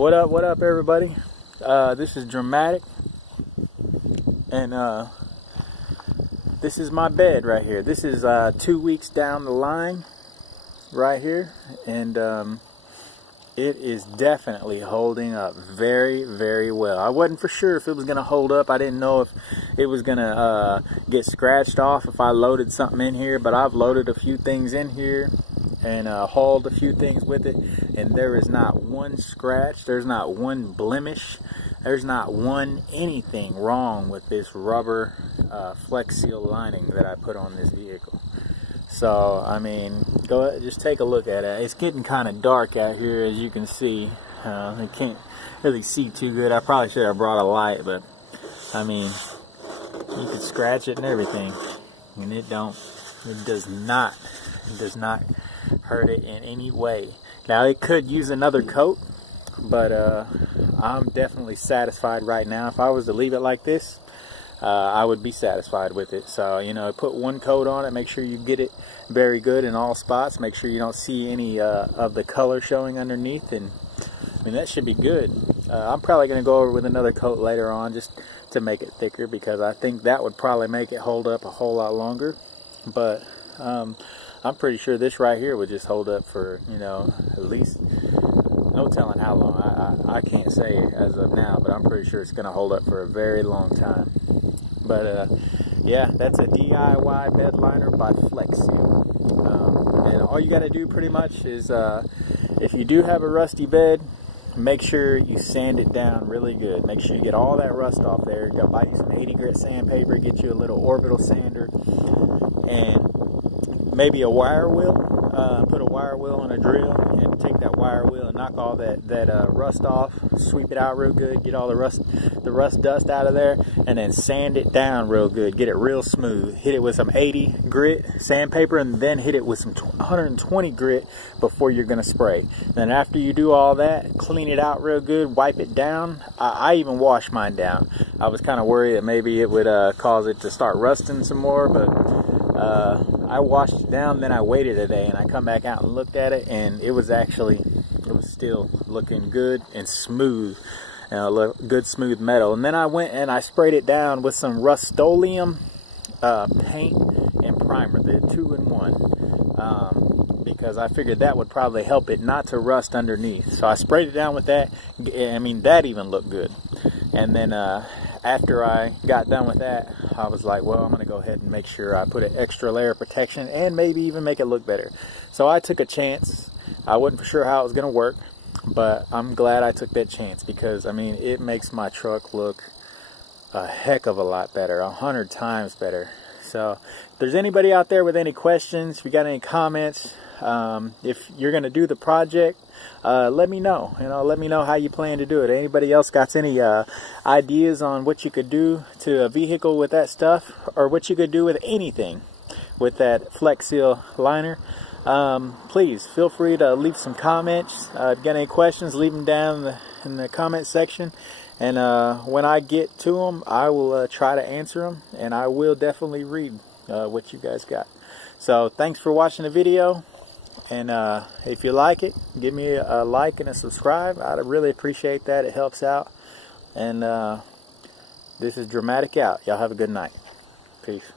What up, everybody? This is Dramatic, and this is my bed right here. This is 2 weeks down the line right here, and it is definitely holding up very, very well. I wasn't for sure if it was going to hold up. I didn't know if it was going to get scratched off if I loaded something in here, but I've loaded a few things in here and hauled a few things with it, and there is not one scratch, there's not one blemish, there's not one anything wrong with this rubber Flex Seal lining that I put on this vehicle. So I mean, go ahead, just take a look at it. It's getting kind of dark out here, as you can see. I can't really see too good. I probably should have brought a light, but I mean, you could scratch it and everything, and it does not hurt it in any way. Now it could use another coat, but I'm definitely satisfied right now. If I was to leave it like this, I would be satisfied with it. So, you know, put one coat on it, make sure you get it very good in all spots, make sure you don't see any of the color showing underneath, and I mean, that should be good. I'm probably going to go over with another coat later on just to make it thicker, because I think that would probably make it hold up a whole lot longer. But I'm pretty sure this right here would just hold up for, you know, at least, no telling how long. I can't say as of now, but I'm pretty sure it's going to hold up for a very long time. But yeah, that's a DIY bed liner by Flex Seal. And all you got to do pretty much is, if you do have a rusty bed, make sure you sand it down really good. Make sure you get all that rust off there. You got to buy you some 80 grit sandpaper, get you a little orbital sander, and maybe a wire wheel. Put a wire wheel on a drill and take that wire wheel and knock all that rust off, sweep it out real good, get all the rust dust out of there, and then sand it down real good, get it real smooth. Hit it with some 80 grit sandpaper, and then hit it with some 120 grit before you're going to spray. Then after you do all that, clean it out real good, wipe it down. I even wash mine down. I was kind of worried that maybe it would cause it to start rusting some more, but I washed it down, then I waited a day, and I come back out and looked at it, and it was still looking good and smooth, good smooth metal. And then I went and I sprayed it down with some Rust-Oleum paint and primer, the 2-in-1, because I figured that would probably help it not to rust underneath. So I sprayed it down with that. I mean, that even looked good. And then after I got done with that, I was like, well, I'm going to go ahead and make sure I put an extra layer of protection and maybe even make it look better. So I took a chance. I wasn't for sure how it was going to work, but I'm glad I took that chance, because, I mean, it makes my truck look a heck of a lot better, 100 times better. So if there's anybody out there with any questions, if you got any comments, if you're going to do the project, let me know. Let me know how you plan to do it. Anybody else got any ideas on what you could do to a vehicle with that stuff, or what you could do with anything with that Flex Seal liner? Please feel free to leave some comments. If you got any questions, leave them down in the comment section, and when I get to them, I will try to answer them, and I will definitely read what you guys got. So thanks for watching the video. And if you like it, give me a like and a subscribe. I'd really appreciate that. It helps out. And this is Dramatic out. Y'all have a good night. Peace.